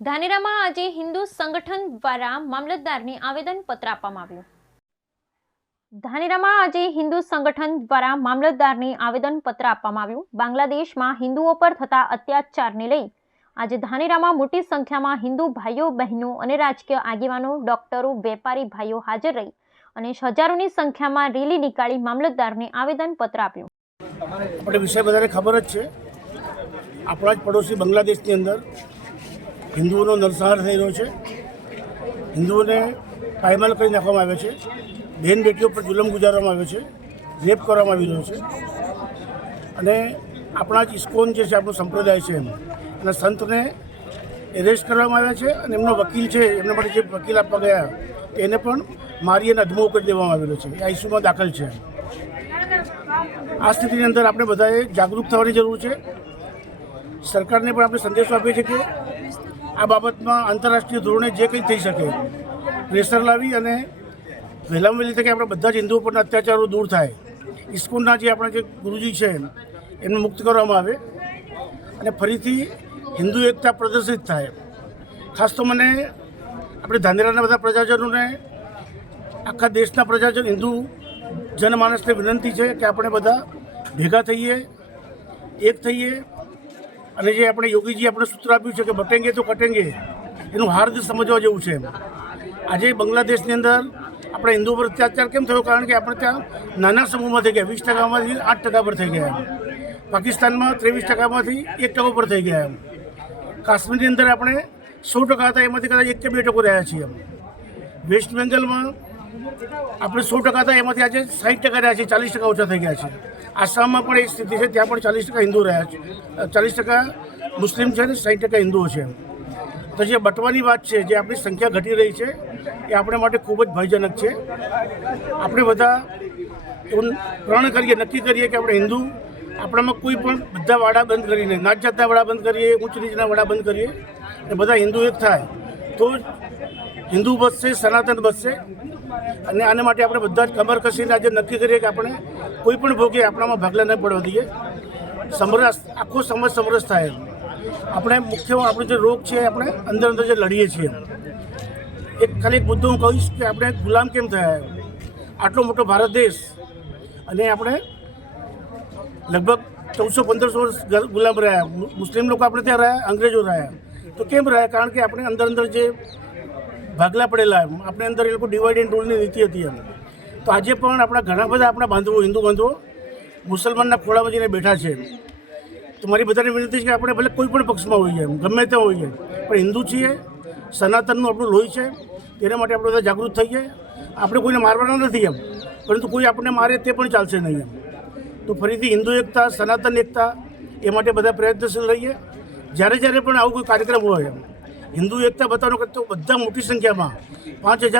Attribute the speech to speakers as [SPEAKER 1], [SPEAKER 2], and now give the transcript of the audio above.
[SPEAKER 1] ધાનેરામાં આજે હિન્દુ સંગઠન દ્વારા મામલતદારને આવેદનપત્ર આપવામાં આવ્યું. ધાનેરામાં આજે હિન્દુ સંગઠન દ્વારા મામલતદારને આવેદનપત્ર આપવામાં આવ્યું. બાંગ્લાદેશમાં હિન્દુઓ પર થતા અત્યાચારને લઈ આજે ધાનેરામાં મોટી સંખ્યામાં હિન્દુ ભાઈઓ, બહેનો અને રાજકીય આગેવાનો, ડોક્ટરો, વેપારી ભાઈઓ હાજર રહી અને હજારોની સંખ્યામાં રેલી નીકાળી મામલતદારને આવેદનપત્ર આપ્યું.
[SPEAKER 2] આપણે વિષય બધાને ખબર જ છે. આપણા જ પડોશી બાંગ્લાદેશની અંદર હિન્દુઓનો નરસંહાર થઈ રહ્યો છે. હિન્દુઓને પાયમાલ કરી નાખવામાં આવે છે. બહેન બેટીઓ પર જુલમ ગુજારવામાં આવ્યો છે. રેપ કરવામાં આવી રહ્યો છે. અને આપણા જ ઇસ્કોન જે છે, આપણો સંપ્રદાય છે એમ. અને સંતને એરેસ્ટ કરવામાં આવ્યા છે અને એમનો વકીલ છે, એમના માટે જે વકીલ આપવા ગયા એને પણ મારી અને અધમો કરી દેવામાં આવેલો છે. એ આઈસીયુમાં દાખલ છે. આ સ્થિતિની અંદર આપણે બધાએ જાગૃત થવાની જરૂર છે. સરકારને પણ આપણે સંદેશો આપીએ છીએ કે આ બાબતમાં આંતરરાષ્ટ્રીય ધોરણે જે કંઈ થઈ શકે, પ્રેશર લાવી અને વહેલામાં વહેલી તકે આપણે બધા જ હિન્દુઓ પરના અત્યાચારો દૂર થાય. ઇસ્કોનના જે આપણા જે ગુરુજી છે, એમને મુક્ત કરવામાં આવે અને ફરીથી હિન્દુ એકતા પ્રદર્શિત થાય. ખાસ તો મને આપણે ધાનેરાના બધા પ્રજાજનોને આખા દેશના પ્રજાજન, હિન્દુ જનમાનસને વિનંતી છે કે આપણે બધા ભેગા થઈએ, એક થઈએ અને જે આપણે યોગીજી આપણે સૂત્ર આપ્યું છે કે બટેંગે તો કટેંગે, એનું હાર્દ સમજવા જેવું છે આજે બાંગ્લાદેશની અંદર આપણે હિન્દુ પર અત્યાચાર કેમ થયો? કારણ કે આપણે ત્યાં નાના સમૂહમાં થઈ ગયા, વીસ ટકામાંથી આઠ ટકા પર થઈ ગયા પાકિસ્તાનમાં ત્રેવીસ ટકામાંથી એક ટકા પર થઈ ગયા એમ. કાશ્મીરની અંદર આપણે સો ટકા હતા, એમાંથી કદાચ એક કે બે ટકો રહ્યા છીએ એમ. વેસ્ટ બેંગલમાં આપણે સો ટકા હતા એમાંથી આજે સાઠ ટકા રહ્યા છે, ચાલીસ ટકા ઓછા થઈ ગયા છે. આસામમાં પણ એ સ્થિતિ છે, ત્યાં પણ ચાલીસ ટકા હિન્દુ રહ્યા છે. ચાલીસ ટકા મુસ્લિમ છે ને સાઠ ટકા હિન્દુઓ છે તો જે બટવાની વાત છે, જે આપણી સંખ્યા ઘટી રહી છે, એ આપણા માટે ખૂબ જ ભયજનક છે. આપણે બધા એવું પ્રણ કરીએ, નક્કી કરીએ કે આપણે હિન્દુ આપણામાં કોઈ પણ બધા વાડા બંધ કરીને, નાત જાતના વાડા બંધ કરીએ ઉચ્ચ નીચના વાડા બંધ કરીએ, અને બધા હિન્દુ એક થાય, તો હિન્દુ બચશે સનાતન બચશે અને આના માટે આપણે બધા જ કમર કસીને આજે નક્કી કરીએ કે આપણે કોઈ પણ ભોગે આપણામાં ભાગલા ન પડવા દઈએ. સમરસ, આખો સમાજ સમરસ થાય. આપણે મુખ્ય આપણો જે રોગ છે, આપણે અંદર અંદર જે લડીએ છીએ. એક ખાલી એક મુદ્દો હું કહીશ કે આપણે ગુલામ કેમ થયા? આટલો મોટો ભારત દેશ અને આપણે લગભગ ચૌદસો પંદરસો વર્ષ ગુલામ રહ્યા. મુસ્લિમ લોકો આપણે ત્યાં રહ્યા, અંગ્રેજો રહ્યા. તો કેમ રહ્યા? કારણ કે આપણે અંદર અંદર જે ભાગલા પડેલા આપણે અંદર એ લોકો ડિવાઈડ એન્ડ રૂલની નીતિ હતી એમ. તો આજે પણ આપણા ઘણા બધા આપણા બાંધવો, હિન્દુ બાંધવો મુસલમાનના ખોળામાં જઈને બેઠા છે તો મારી બધાને વિનંતી છે કે આપણે ભલે કોઈ પણ પક્ષમાં હોઈએ એમ, ગમે તે હોઈએ પણ હિન્દુ છીએ, સનાતનનું આપણું લોહી છે, તેના માટે આપણે બધા જાગૃત થઈએ આપણે કોઈને મારવાના નથી એમ, પરંતુ કોઈ આપણને મારે તે પણ ચાલશે નહીં એમ. તો ફરીથી હિન્દુ એકતા, સનાતન એકતા, એ માટે બધા પ્રયત્નશીલ રહીએ. જ્યારે જ્યારે પણ આવું કોઈ કાર્યક્રમ હોય એમ હિન્દુ એકતા બતાવવાનો કરતો બધા મોટી સંખ્યામાં. પાંચ હજાર